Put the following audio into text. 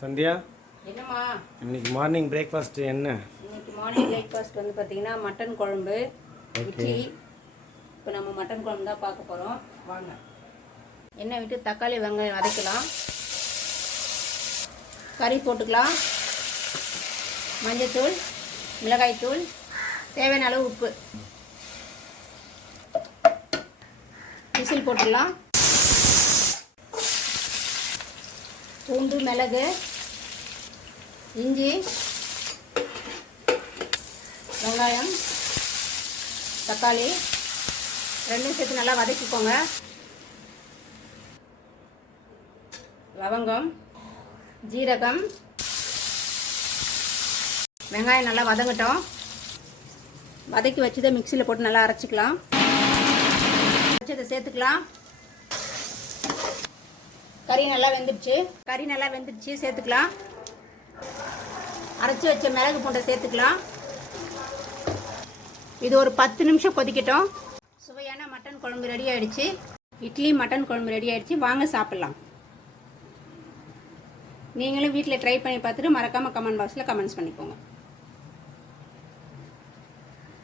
சந்தியா? என்னம்மா? இன்னைக்கு morning breakfast என்ன? இன்னைக்கு மார்னிங் பிரேக்ஃபாஸ்ட் வந்து பார்த்தீங்கன்னா மட்டன் குழம்பு. இட்லி. இப்போ நம்ம மட்டன் குழம்பு தான் பார்க்க போகிறோம் வாங்க. எண்ணெய் விட்டு தக்காளி வெங்காயம் வதக்கலாம். கறி போட்டுக்கலாம். மஞ்சத்தூள் மிளகாய்த்தூள் தேவையான அளவு உப்பு. விசில் போட்டுடலாம். பூண்டு மிளகு இஞ்சி வெங்காயம் தக்காளி ரெண்டும் சேர்த்து நல்லா வதக்கிக்கோங்க. லவங்கம் ஜீரகம் வெங்காயம் நல்லா வதங்கட்டும். வதக்கி வச்சுதான் மிக்சியில் போட்டு நல்லா அரைச்சிக்கலாம். அரைச்சதை சேர்த்துக்கலாம். கறி நல்லா வெந்துடுச்சு கறி நல்லா வெந்துடுச்சு சேர்த்துக்கலாம். அரைச்சி வச்ச மிளகு பூண்டை சேர்த்துக்கலாம். இது ஒரு பத்து நிமிஷம் கொதிக்கட்டும். சுவையான மட்டன் குழம்பு ரெடி ஆயிடுச்சு. இட்லி மட்டன் குழம்பு ரெடி ஆயிடுச்சு. வாங்க சாப்பிட்லாம். நீங்களும் வீட்டில் ட்ரை பண்ணி பார்த்துட்டு மறக்காமல் கமெண்ட் பாக்ஸில் கமெண்ட்ஸ் பண்ணிக்கோங்க.